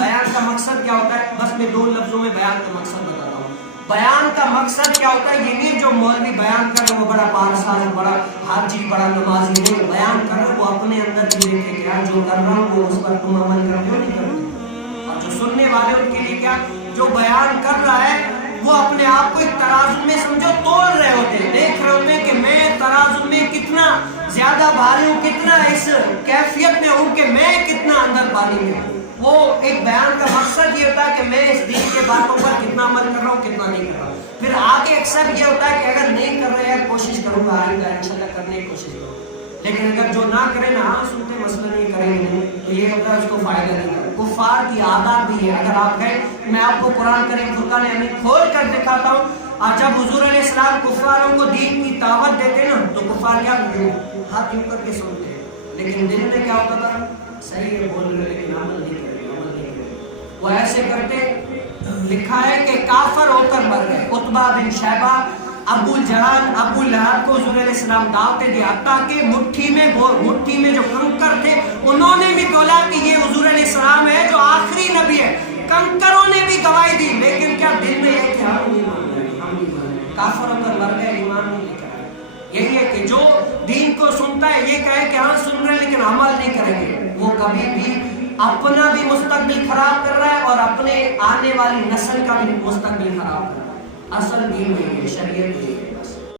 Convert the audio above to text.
بیان کا مقصد کیا ہوتا ہے؟ بس میں 2 لفظوں میں بیان کا مقصد بتاتا ہوں۔ بیان کا مقصد کیا ہوتا ہے؟ یہ نہیں جو مولوی بیان کر رہے وہ بڑا پارسال، بڑا حاجی، بڑا نمازی نہیں، بیان کر رہے وہ اپنے اندر بھی دیکھے کہ یار جو کر رہا ہوں وہ اس پر تم عمل کرتے ہو نہیں کرتے، اور جو سننے والے ان کے لیے کیا، جو بیان کر رہا ہے وہ اپنے آپ کو ایک ترازو میں سمجھو تول رہے ہوتے ہیں، دیکھ رہے ہوتے ہیں کہ میں ترازو میں کتنا زیادہ بھاری ہوں، کتنا اس کیفیت میں ہوں کہ میں کتنا اندر پانی میں ہوں۔ وہ ایک بیان کا مقصد یہ ہوتا ہے کہ میں اس دین کے باتوں پر کتنا عمل کر رہا ہوں، کتنا نہیں کر رہا ہوں۔ پھر آگے اکثر یہ ہوتا ہے کہ اگر نہیں کر رہے ہیں کوشش کروں گا آئندہ انشاءاللہ کرنے کی کوشش کروں، لیکن اگر جو نہ کرے نا ہاں سنتے مسئلہ نہیں کریں گے تو یہ ہوتا ہے اس کو فائدہ نہیں کرے۔ کفار کی عادت بھی ہے، اگر آپ کہیں میں آپ کو قرآن کریم فرقان حمید کھول کر دکھاتا ہوں، اور جب حضور علیہ السلام کفاروں کو دین کی دعوت دیتے نا تو کفار کیا کرتے ہیں؟ ہاتھ یوں کر کے سنتے ہیں، لیکن دل میں کیا ہوتا تھا؟ صحیح ہے بول رہے لیکن عمل نہیں کرے، عمل نہیں کرے۔ وہ ایسے کرتے، لکھا ہے کہ کافر ہو کر مر گئے۔ عتبہ بن شیبہ، ابو جہل، ابو لہب کو حضور علیہ السلام دعوتیں دیا، حتیٰ کہ مٹھی میں جو کنکر تھے انہوں نے بھی بولا کہ یہ حضور علیہ السلام ہے جو آخری نبی ہے، کنکروں نے بھی گواہی دی، لیکن کیا دل میں یہ کہ ہم نہیں مان رہے، کافر ہو کر مر گئے، ایمان نہیں لے کر آئے۔ یہی ہے کہ جو دین کو سنتا ہے یہ کہے کہ ہاں سن رہے لیکن عمل نہیں کریں گے، وہ کبھی بھی اپنا بھی مستقبل خراب کر رہا ہے اور اپنے آنے والی نسل کا بھی مستقبل خراب کر رہا ہے۔ اصل دین نہیں ہے، شریعت نہیں ہے۔